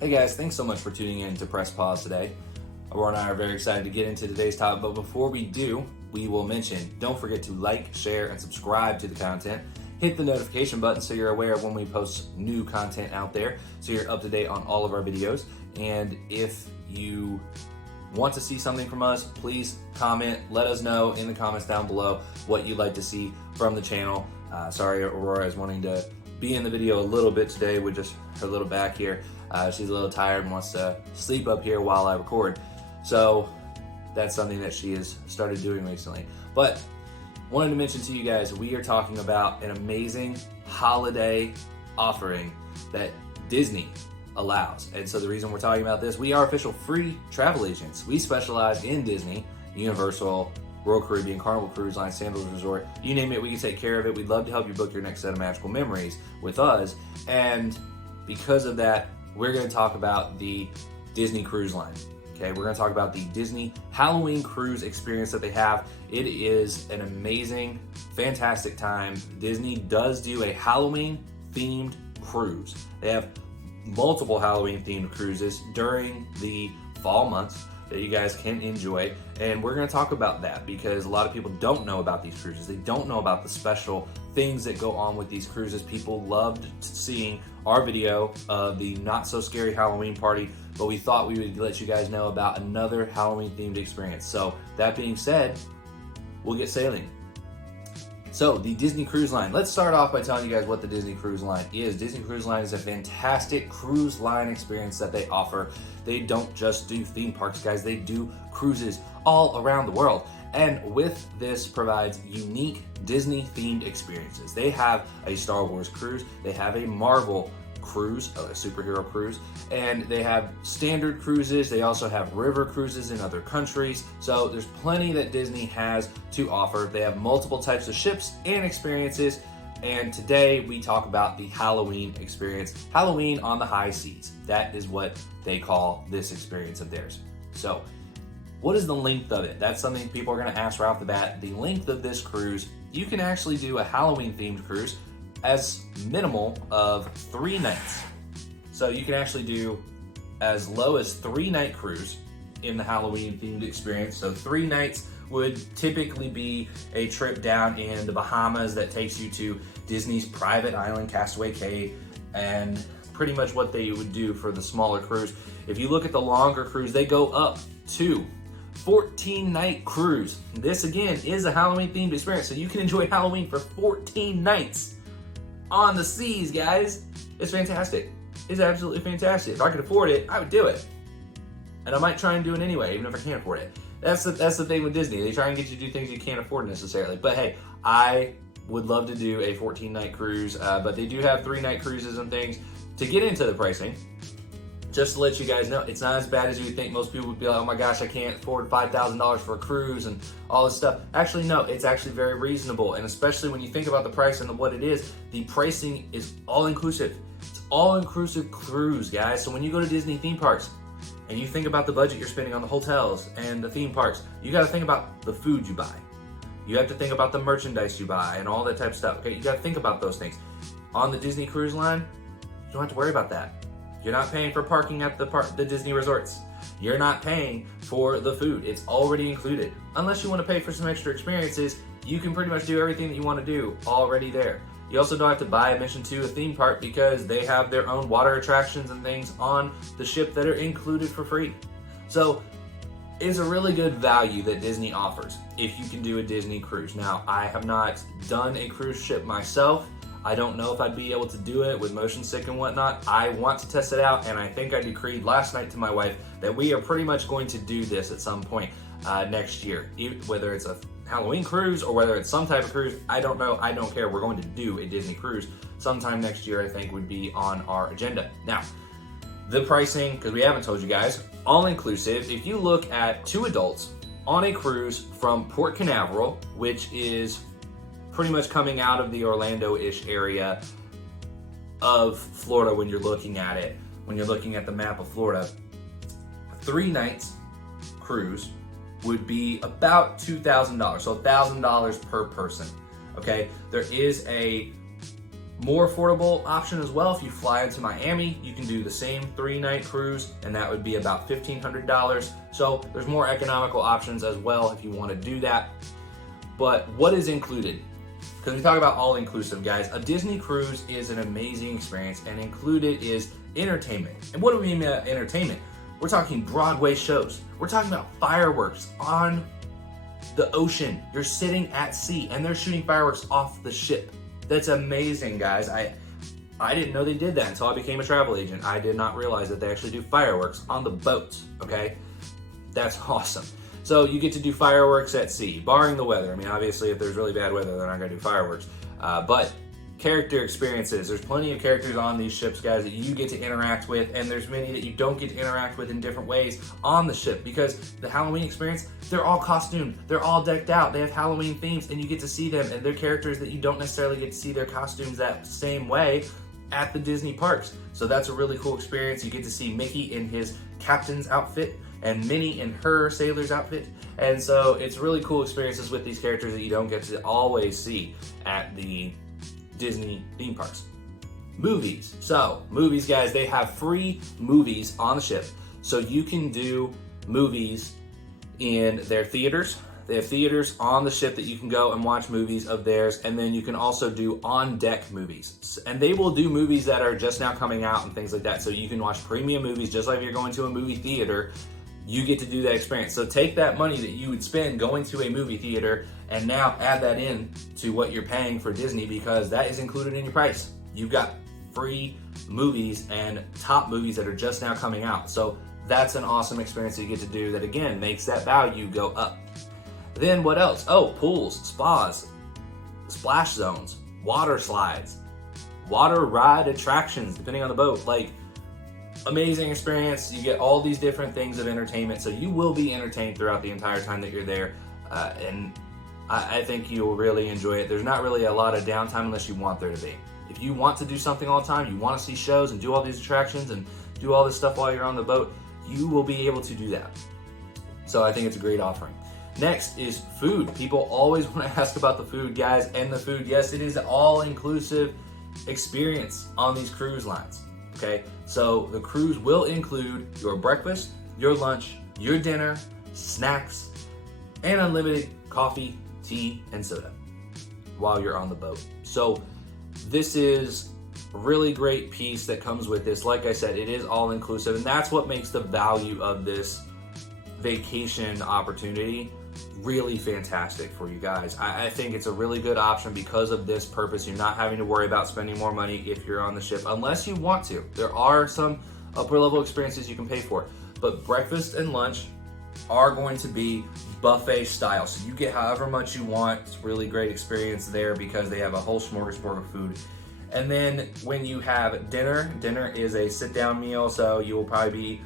Hey guys, thanks so much for tuning in to Press Pause today. Aurora and I are very excited to get into today's topic, but before we do, we will mention, don't forget to like, share, and subscribe to the content. Hit the notification button so you're aware of when we post new content out there, so you're up to date on all of our videos. And if you want to see something from us, please comment, let us know in the comments down below what you'd like to see from the channel. Sorry, Aurora is wanting to be in the video a little bit today with just her little back here. She's a little tired and wants to sleep up here while I record. So that's something that she has started doing recently. But wanted to mention to you guys, we are talking about an amazing holiday offering that Disney allows. And so the reason we're talking about this, we are official free travel agents. We specialize in Disney, Universal, Royal Caribbean, Carnival Cruise Line, Sandals Resort, you name it, we can take care of it. We'd love to help you book your next set of magical memories with us. And because of that, we're going to talk about the Disney Cruise Line. Okay, we're going to talk about the Disney Halloween cruise experience that they have. It is an amazing, fantastic time. Disney does do a Halloween themed cruise. They have multiple Halloween themed cruises during the fall months that you guys can enjoy. And we're going to talk about that because a lot of people don't know about these cruises. They don't know about the special things that go on with these cruises. People loved seeing our video of the not so scary Halloween party, but we thought we would let you guys know about another Halloween themed experience. So that being said, we'll get sailing. So the Disney Cruise Line, let's start off by telling you guys what the Disney Cruise Line is. Disney Cruise Line is a fantastic cruise line experience that they offer. They don't just do theme parks, guys. They do cruises all around the world. And with this provides unique Disney themed experiences. They have a Star Wars cruise. They have a Marvel cruise, a superhero cruise, and they have standard cruises. They also have river cruises in other countries. So there's plenty that Disney has to offer. They have multiple types of ships and experiences. And today we talk about the Halloween experience, Halloween on the high seas. That is what they call this experience of theirs. So what is the length of it? That's something people are going to ask right off the bat. The length of this cruise, you can actually do a Halloween themed cruise as minimal of 3 nights. So you can actually do as low as 3-night cruise in the Halloween themed experience. So 3 nights would typically be a trip down in the Bahamas that takes you to Disney's private island, Castaway Cay, and pretty much what they would do for the smaller cruise. If you look at the longer cruise, they go up to 14-night cruise. This again is a Halloween themed experience, so you can enjoy Halloween for 14 nights on the seas, guys. It's fantastic. It's absolutely fantastic. If I could afford it, I would do it. And I might try and do it anyway, even if I can't afford it. That's the thing with Disney. They try and get you to do things you can't afford necessarily. But hey, I would love to do a 14-night cruise, but they do have 3-night cruises and things. To get into the pricing, just to let you guys know, it's not as bad as you would think. Most people would be like, oh my gosh, I can't afford $5,000 for a cruise and all this stuff. Actually, no, it's actually very reasonable. And especially when you think about the price and what it is, the pricing is all-inclusive. It's all-inclusive cruise, guys. So when you go to Disney theme parks and you think about the budget you're spending on the hotels and the theme parks, you got to think about the food you buy. You have to think about the merchandise you buy and all that type of stuff. Okay, you got to think about those things. On the Disney Cruise Line, you don't have to worry about that. You're not paying for parking at the Disney resorts. You're not paying for the food. It's already included. Unless you want to pay for some extra experiences, you can pretty much do everything that you want to do already there. You also don't have to buy admission to a theme park because they have their own water attractions and things on the ship that are included for free. So it's a really good value that Disney offers if you can do a Disney cruise. Now, I have not done a cruise ship myself. I don't know if I'd be able to do it with motion sick and whatnot. I want to test it out, and I think I decreed last night to my wife that we are pretty much going to do this at some point next year. Whether it's a Halloween cruise or whether it's some type of cruise, I don't know. I don't care. We're going to do a Disney cruise sometime next year, I think would be on our agenda. Now, the pricing, because we haven't told you guys, all inclusive. If you look at 2 adults on a cruise from Port Canaveral, which is pretty much coming out of the Orlando-ish area of Florida when you're looking at it, when you're looking at the map of Florida, 3 nights cruise would be about $2,000, so $1,000 per person. Okay, there is a More affordable option as well, if you fly into Miami, you can do the same 3-night cruise, and that would be about $1,500. So there's more economical options as well if you want to do that. But what is included? Because we talk about all-inclusive, guys. A Disney cruise is an amazing experience, and included is entertainment. And what do we mean by entertainment? We're talking Broadway shows. We're talking about fireworks on the ocean. You're sitting at sea, and they're shooting fireworks off the ship. That's amazing, guys. I didn't know they did that until I became a travel agent. I did not realize that they actually do fireworks on the boats, okay? That's awesome. So you get to do fireworks at sea, barring the weather. I mean, obviously, if there's really bad weather, they're not gonna do fireworks. But character experiences. There's plenty of characters on these ships, guys, that you get to interact with, and there's many that you don't get to interact with in different ways on the ship, because the Halloween experience, they're all costumed, they're all decked out, they have Halloween themes, and you get to see them, and they're characters that you don't necessarily get to see their costumes that same way at the Disney parks. So that's a really cool experience. You get to see Mickey in his captain's outfit and Minnie in her sailor's outfit. And so it's really cool experiences with these characters that you don't get to always see at the Disney theme parks. Movies. So movies, guys, they have free movies on the ship. So you can do movies in their theaters. They have theaters on the ship that you can go and watch movies of theirs, and then you can also do on-deck movies. And they will do movies that are just now coming out and things like that, so you can watch premium movies just like if you're going to a movie theater. You get to do that experience. So take that money that you would spend going to a movie theater and now add that in to what you're paying for Disney, because that is included in your price. You've got free movies and top movies that are just now coming out. So that's an awesome experience that you get to do that, again, makes that value go up. Then what else? Oh, pools, spas, splash zones, water slides, water ride attractions, depending on the boat. Like, amazing experience. You get all these different things of entertainment, so you will be entertained throughout the entire time that you're there. And I think you will really enjoy it. There's not really a lot of downtime unless you want there to be. If you want to do something all the time, you want to see shows and do all these attractions and do all this stuff while you're on the boat, you will be able to do that. So I think it's a great offering. Next is food. People always want to ask about the food, guys, and the food. Yes, it is an all-inclusive experience on these cruise lines, okay? So the cruise will include your breakfast, your lunch, your dinner, snacks, and unlimited coffee, tea, and soda while you're on the boat. So this is a really great piece that comes with this. Like I said, it is all-inclusive, and that's what makes the value of this vacation opportunity really fantastic for you guys. I think it's a really good option because of this purpose. You're not having to worry about spending more money if you're on the ship, unless you want to. There are some upper level experiences you can pay for, but breakfast and lunch are going to be buffet style. So you get however much you want. It's a really great experience there because they have a whole smorgasbord of food. And then when you have dinner is a sit down meal. So you will probably be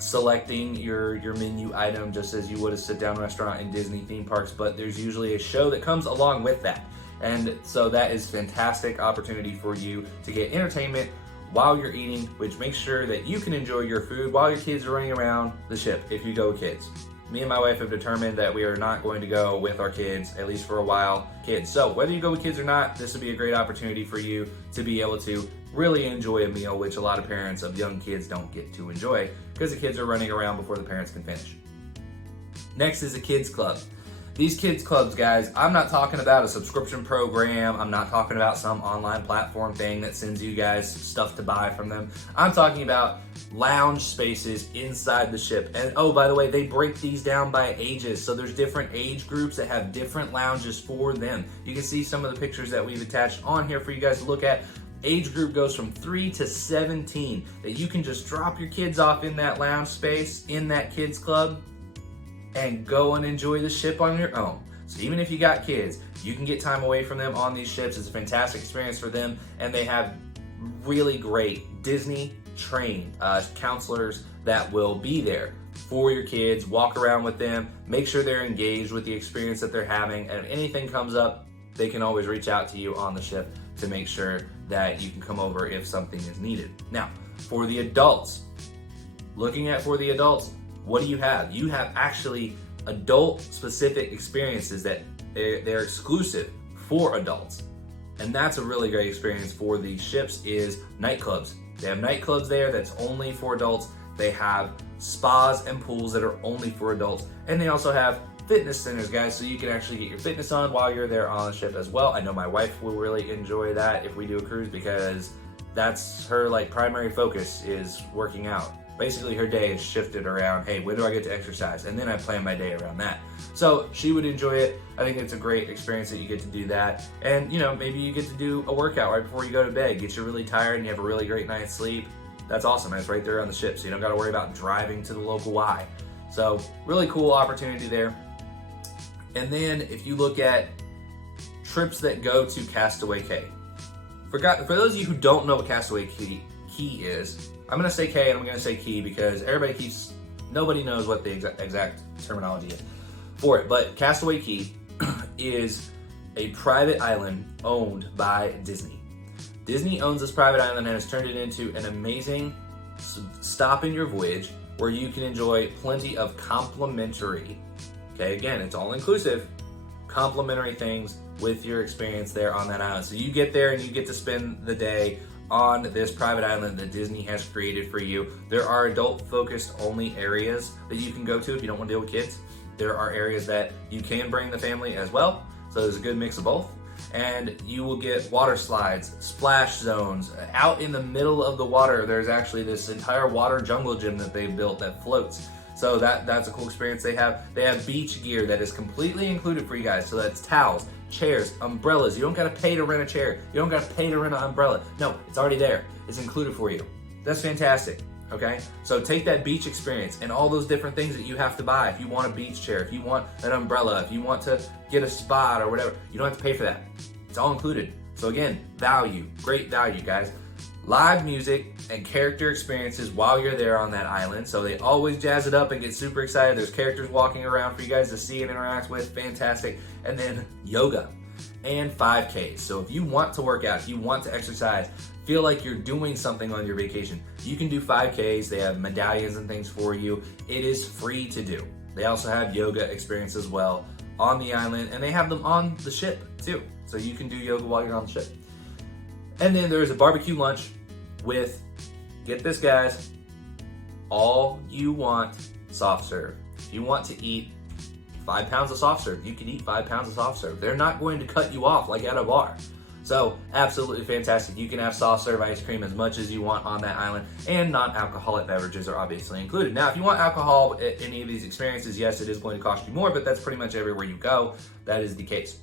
selecting your menu item just as you would a sit-down restaurant in Disney theme parks, but there's usually a show that comes along with that. And so that is fantastic opportunity for you to get entertainment while you're eating, which makes sure that you can enjoy your food while your kids are running around the ship if you go with kids. Me and my wife have determined that we are not going to go with our kids, at least for a while, kids. So whether you go with kids or not, this will be a great opportunity for you to be able to really enjoy a meal, which a lot of parents of young kids don't get to enjoy because the kids are running around before the parents can finish. Next is a kids club. These kids clubs, guys, I'm not talking about a subscription program. I'm not talking about some online platform thing that sends you guys stuff to buy from them. I'm talking about lounge spaces inside the ship. And oh, by the way, they break these down by ages. So there's different age groups that have different lounges for them. You can see some of the pictures that we've attached on here for you guys to look at. Age group goes from 3 to 17, that you can just drop your kids off in that lounge space, in that kids club, and go and enjoy the ship on your own. So even if you got kids, you can get time away from them on these ships. It's a fantastic experience for them, and they have really great Disney trained counselors that will be there for your kids, walk around with them, make sure they're engaged with the experience that they're having, and if anything comes up, they can always reach out to you on the ship to make sure that you can come over if something is needed. Now, for the adults, what do you have? You have actually adult-specific experiences that they're exclusive for adults. And that's a really great experience for the ships is nightclubs. They have nightclubs there that's only for adults. They have spas and pools that are only for adults. And they also have fitness centers, guys, so you can actually get your fitness on while you're there on the ship as well. I know my wife will really enjoy that if we do a cruise, because that's her like primary focus is working out. Basically her day is shifted around, hey, when do I get to exercise? And then I plan my day around that. So she would enjoy it. I think it's a great experience that you get to do that. And you know, maybe you get to do a workout right before you go to bed, get you really tired and you have a really great night's sleep. That's awesome. It's right there on the ship, so you don't got to worry about driving to the local Y. So really cool opportunity there. And then if you look at trips that go to Castaway Cay. For those of you who don't know what Castaway Cay is, I'm going to say Cay and I'm going to say Key because nobody knows what the exact terminology is for it. But Castaway Cay is a private island owned by Disney. Disney owns this private island and has turned it into an amazing stop in your voyage where you can enjoy plenty of complimentary, okay, again, it's all inclusive, complimentary things with your experience there on that island. So you get there and you get to spend the day on this private island that Disney has created for you. There are adult-focused only areas that you can go to if you don't want to deal with kids. There are areas that you can bring the family as well, so there's a good mix of both. And you will get water slides, splash zones. Out in the middle of the water, there's actually this entire water jungle gym that they've built that floats. So that's a cool experience they have. They have beach gear that is completely included for you guys. So that's towels, chairs, umbrellas. You don't gotta pay to rent a chair. You don't gotta pay to rent an umbrella. No, it's already there. It's included for you. That's fantastic, okay? So take that beach experience and all those different things that you have to buy. If you want a beach chair, if you want an umbrella, if you want to get a spot or whatever, you don't have to pay for that. It's all included. So again, value, great value, guys. Live music and character experiences while you're there on that island. So they always jazz it up and get super excited. There's characters walking around for you guys to see and interact with. Fantastic. And then yoga and 5Ks. So if you want to work out, if you want to exercise, feel like you're doing something on your vacation, you can do 5Ks. They have medallions and things for you. It is free to do. They also have yoga experience as well on the island, and they have them on the ship too. So you can do yoga while you're on the ship. And then there's a barbecue lunch with, get this guys, all you want soft serve. If you want to eat 5 pounds of soft serve, you can eat 5 pounds of soft serve. They're not going to cut you off like at a bar. So absolutely fantastic. You can have soft serve ice cream as much as you want on that island, and non-alcoholic beverages are obviously included. Now, if you want alcohol at any of these experiences, yes, it is going to cost you more, but that's pretty much everywhere you go. That is the case.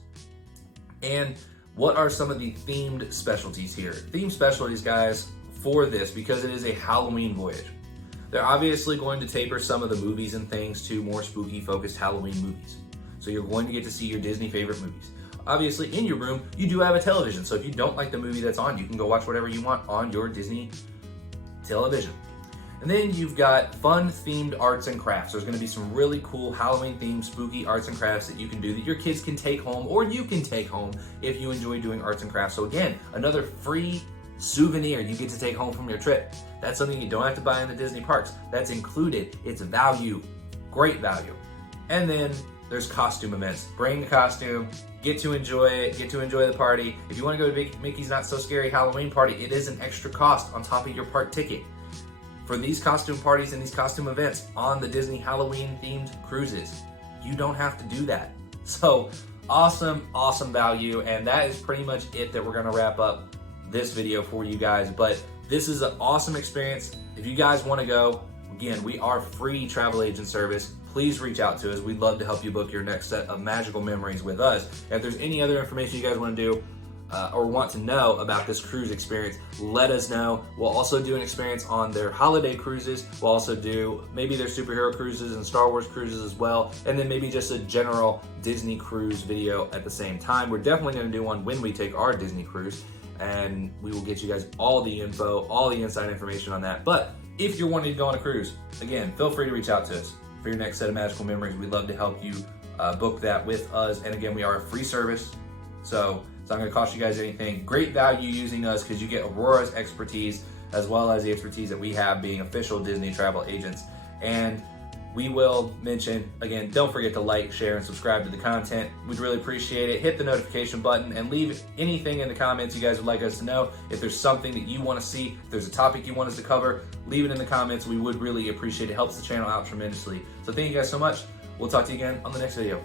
And what are some of the themed specialties here? Themed specialties, guys, for this, because it is a Halloween voyage. They're obviously going to taper some of the movies and things to more spooky focused Halloween movies. So you're going to get to see your Disney favorite movies. Obviously in your room, you do have a television. So if you don't like the movie that's on, you can go watch whatever you want on your Disney television. And then you've got fun themed arts and crafts. There's gonna be some really cool Halloween themed spooky arts and crafts that you can do that your kids can take home, or you can take home if you enjoy doing arts and crafts. So again, another free souvenir you get to take home from your trip. That's something you don't have to buy in the Disney parks. That's included. It's value, great value. And then there's costume events. Bring the costume, get to enjoy it, get to enjoy the party. If you want to go to Mickey's Not So Scary Halloween party, it is an extra cost on top of your park ticket. For these costume parties and these costume events on the Disney Halloween themed cruises, you don't have to do that. So awesome, awesome value. And that is pretty much it that we're gonna wrap up this video for you guys. But this is an awesome experience. If you guys wanna go, again, we are free travel agent service. Please reach out to us. We'd love to help you book your next set of magical memories with us. If there's any other information you guys wanna do, or want to know about this cruise experience, let us know. We'll also do an experience on their holiday cruises. We'll also do maybe their superhero cruises and Star Wars cruises as well, and then maybe just a general Disney cruise video at the same time. We're definitely going to do one when we take our Disney cruise, and we will get you guys all the info, all the inside information on that. But if you're wanting to go on a cruise, again, feel free to reach out to us for your next set of magical memories. We'd love to help you book that with us. And again, we are a free service, so it's not going to cost you guys anything. Great value using us because you get Aurora's expertise as well as the expertise that we have being official Disney travel agents. And we will mention, again, don't forget to like, share, and subscribe to the content. We'd really appreciate it. Hit the notification button and leave anything in the comments you guys would like us to know. If there's something that you want to see, if there's a topic you want us to cover, leave it in the comments. We would really appreciate it. It helps the channel out tremendously. So thank you guys so much. We'll talk to you again on the next video.